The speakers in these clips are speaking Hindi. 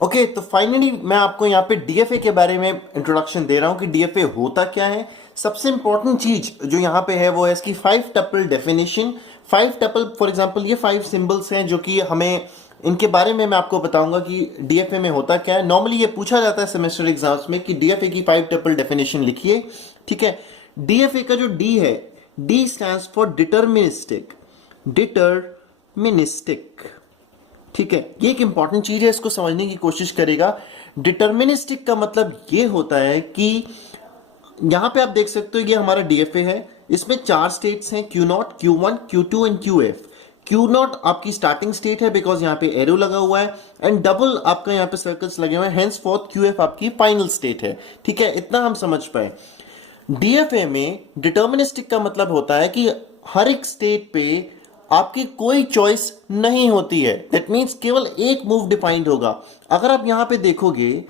ओके, तो फाइनली मैं आपको यहाँ पे डीएफए के बारे में इंट्रोडक्शन दे रहा हूँ कि डीएफए होता क्या है। सबसे इंपॉर्टेंट चीज जो यहाँ पे है वो है इसकी 5 tuple definition. 5 tuple, for example ये 5 सिंबल्स हैं जो कि हमें, इनके बारे में मैं आपको बताऊंगा कि डीएफए में होता क्या है। नॉर्मली ये पूछा जाता है सेमेस्टर एग्जाम्स में कि डीएफए की 5 टपल डेफिनेशन लिखिए। ठीक है, डीएफए का जो डी है, D stands for deterministic. Deterministic, ठीक है, ये एक इंपॉर्टेंट चीज है, इसको समझने की कोशिश करेगा। डिटर्मिनिस्टिक का मतलब ये होता है कि यहां पे आप देख सकते हो ये हमारा डीएफए है, इसमें 4 स्टेट्स हैं, Q naught, Q one, Q two and Q F. Q naught आपकी स्टार्टिंग स्टेट है बिकॉज यहाँ पे एरो लगा हुआ है, एंड डबल आपका यहाँ पे सर्कल्स लगे हुए हैं, हेंस फोर्थ क्यू एफ आपकी फाइनल स्टेट है। ठीक है, इतना हम समझ पाए। डीएफए में डिटर्मिनिस्टिक का मतलब होता है कि हर एक स्टेट पे आपकी कोई चॉइस नहीं होती है। दैट मीन्स केवल एक मूव डिफाइंड होगा। अगर आप यहां पे देखोगे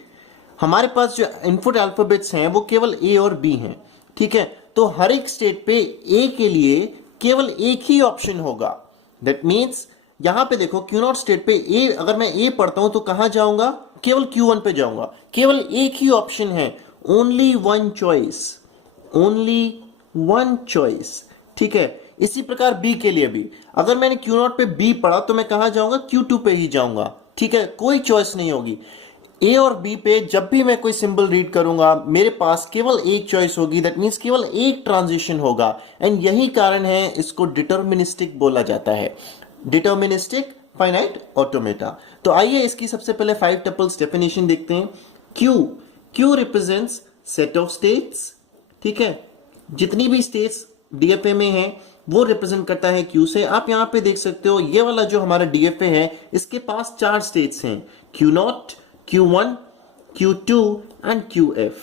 हमारे पास जो इनपुट अल्फाबेट्स हैं वो केवल ए और बी हैं। ठीक है, तो हर एक स्टेट पे ए के लिए केवल एक ही ऑप्शन होगा। दैट मीन्स यहां पे देखो क्यू नॉट स्टेट पे ए, अगर मैं ए पढ़ता हूं तो कहां जाऊंगा, केवल क्यू वन पे जाऊंगा। केवल एक ही ऑप्शन है, only one choice, only one choice. ठीक है, इसी प्रकार बी के लिए भी, अगर मैंने क्यू नॉट पे बी पढ़ा तो मैं कहां जाऊंगा, क्यू टू पे ही जाऊंगा। ठीक है, कोई चॉइस नहीं होगी। ए और बी पे जब भी मैं कोई सिंबल रीड करूंगा मेरे पास केवल एक चॉइस होगी। दैट मीन्स केवल एक ट्रांजिशन होगा, एंड यही कारण है इसको डिटर्मिनिस्टिक बोला जाता है। Deterministic finite automata. तो आइए इसकी सबसे पहले 5 टपल्स डेफिनेशन देखते हैं। Q, Q represents set of states. ठीक है, जितनी भी स्टेट्स डीएफए में है वो रिप्रेजेंट करता है क्यू से। आप यहां पे देख सकते हो ये वाला जो हमारा डीएफए है इसके पास 4 स्टेट्स हैं, Q naught, Q one, Q two and Q F.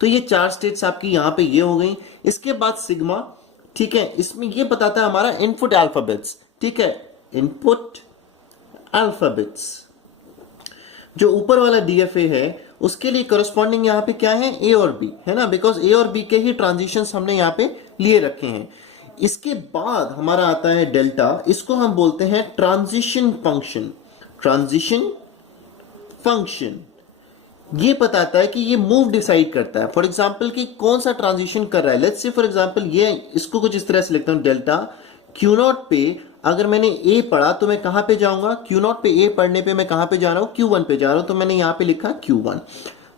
तो ये 4 स्टेट्स आपकी यहां पे ये हो गई। इसके बाद सिग्मा। ठीक है, इसमें ये बताता है हमारा इनपुट अल्फाबेट्स। ठीक है, इनपुट अल्फाबेट्स। जो ऊपर वाला डीएफए है उसके लिए करस्पॉन्डिंग यहाँ पे क्या है, ए और बी है ना, बिकॉज ए और बी के ही ट्रांजिशंस हमने यहाँ पे लिए रखे हैं। इसके बाद हमारा आता है डेल्टा, इसको हम बोलते हैं ट्रांजिशन फंक्शन। ट्रांजिशन फंक्शन ये बताता है कि ये मूव डिसाइड करता है। फॉर एग्जांपल कि कौन सा ट्रांजिशन कर रहा है। लेट्स से फॉर एग्जांपल ये, इसको कुछ इस तरह से लिखता हूं, डेल्टा क्यू नॉट पे अगर मैंने ए पढ़ा तो मैं कहां पे जाऊंगा, क्यू नॉट पे ए पढ़ने पे मैं कहां पे जा रहा हूं, क्यू वन पे जा रहा हूं, तो मैंने यहां पे लिखा क्यू वन।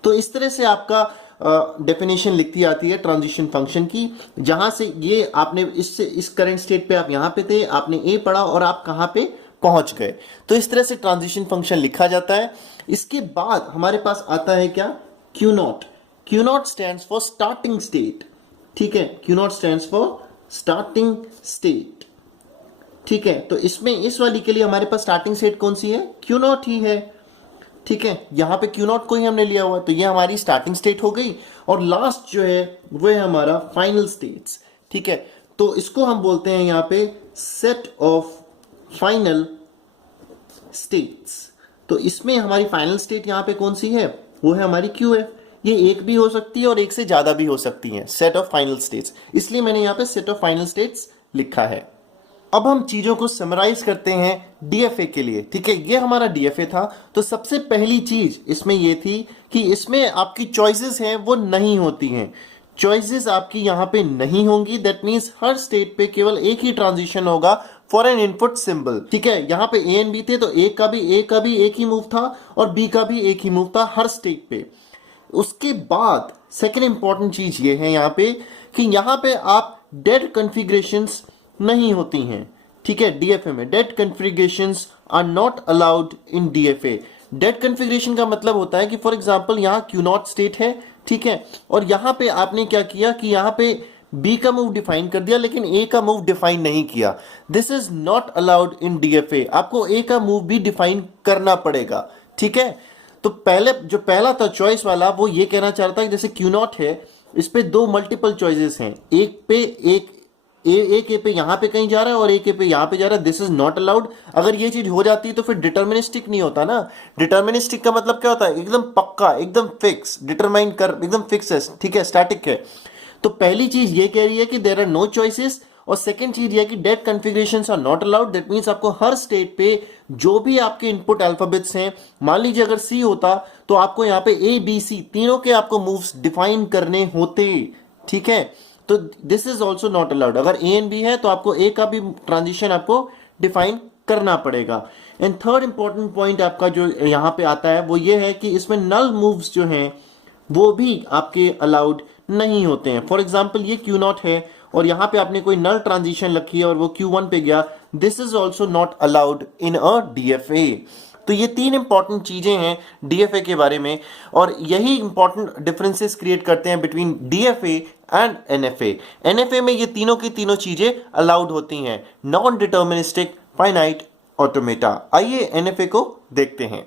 तो इस तरह से आपका डेफिनेशन लिखती आती है ट्रांजिशन फंक्शन की, जहां से ये आपने इससे इस करंट स्टेट पे आप यहां पे थे, आपने ए पढ़ा और आप कहां पे पहुंच गए। तो इस तरह से ट्रांजिशन फंक्शन लिखा जाता है। इसके बाद हमारे पास आता है क्या, Q naught. Q not stands for starting state. ठीक है, Q not stands for starting state. ठीक है, तो इसमें इस वाली के लिए हमारे पास स्टार्टिंग स्टेट कौन सी है, क्यू नॉट ही है। ठीक है, यहां पे क्यू नॉट को ही हमने लिया हुआ, तो ये हमारी स्टार्टिंग स्टेट हो गई। और लास्ट जो है वो है हमारा फाइनल स्टेट्स। ठीक है, तो इसको हम बोलते हैं यहां पे सेट ऑफ फाइनल स्टेट्स। तो इसमें हमारी फाइनल स्टेट यहां पे कौन सी है, वो है हमारी क्यू एफ। ये एक भी हो सकती है और एक से ज्यादा भी हो सकती है, सेट ऑफ फाइनल स्टेट्स, इसलिए मैंने यहां पे सेट ऑफ फाइनल स्टेट्स लिखा है। अब हम चीजों को समराइज करते हैं डीएफए के लिए। ठीक है, ये हमारा डीएफए था। तो सबसे पहली चीज इसमें ये थी कि इसमें आपकी चॉइसेस हैं वो नहीं होती हैं। चॉइसेस आपकी यहां पे नहीं होंगी। दैट मींस हर स्टेट पे केवल एक ही ट्रांजिशन होगा फॉर एन इनपुट सिंबल। ठीक है, यहां पे ए एंड बी थे तो ए का भी एक ही मूव था और बी का भी एक ही मूव था हर स्टेट पे। उसके बाद सेकेंड इंपॉर्टेंट चीज ये है यहां पे कि यहां पे आप डेड कॉन्फ़िगरेशंस नहीं होती हैं। ठीक है, डीएफए में dead configurations are not allowed in DFA. Dead configuration का मतलब होता है कि फॉर एग्जांपल यहां क्यू नॉट स्टेट है, ठीक है, और यहां पे आपने क्या किया कि यहां पे बी का मूव डिफाइन कर दिया लेकिन ए का मूव डिफाइन नहीं किया। This is not allowed in DFA. आपको ए का मूव भी डिफाइन करना पड़ेगा। ठीक है, तो पहले जो पहला था चॉइस वाला वो ये कहना चाहता है कि जैसे क्यू नॉट है, इस पे दो मल्टीपल चॉइसेस हैं, एक पे एक एक ए पे यहां पे कहीं जा रहा है और एक ए पे यहां पे जा रहा है। This is not allowed. अगर ये चीज हो जाती है तो फिर डिटर्मिनिस्टिक नहीं होता ना। डिटर्मिनिस्टिक का मतलब क्या होता है, एकदम पक्का, एकदम फिक्स, डिटरमाइन कर, एकदम फिक्स है। ठीक है, स्टैटिक है। तो पहली चीज ये कह रही है कि देयर आर नो चॉइसेस, और सेकंड चीज ये है कि dead configurations are not allowed. That means आपको हर स्टेट पे जो भी आपके इनपुट अल्फाबेट्स हैं, मान लीजिए अगर सी होता तो आपको यहाँ पे ए बी सी तीनों के आपको मूव्स डिफाइन करने होते, ठीक है। तो this is also not allowed. अगर ए एंड बी है तो आपको ए का भी ट्रांजिशन आपको डिफाइन करना पड़ेगा। एंड थर्ड इंपॉर्टेंट पॉइंट आपका जो यहाँ पे आता है वो ये है कि इसमें नल मूव्स जो हैं वो भी आपके अलाउड नहीं होते हैं। फॉर एग्जाम्पल ये Q0 है और यहाँ पे आपने कोई नल ट्रांजिशन रखी है और वो Q1 पे गया, this is also not allowed in a DFA। तो ये तीन इंपॉर्टेंट चीजें हैं DFA के बारे में, और यही इंपॉर्टेंट डिफरेंसेस क्रिएट करते हैं between DFA and NFA। NFA में ये तीनों की तीनों चीजें अलाउड होती हैं, नॉन डिटर्मिनिस्टिक फाइनाइट ऑटोमेटा। आइए NFA को देखते हैं।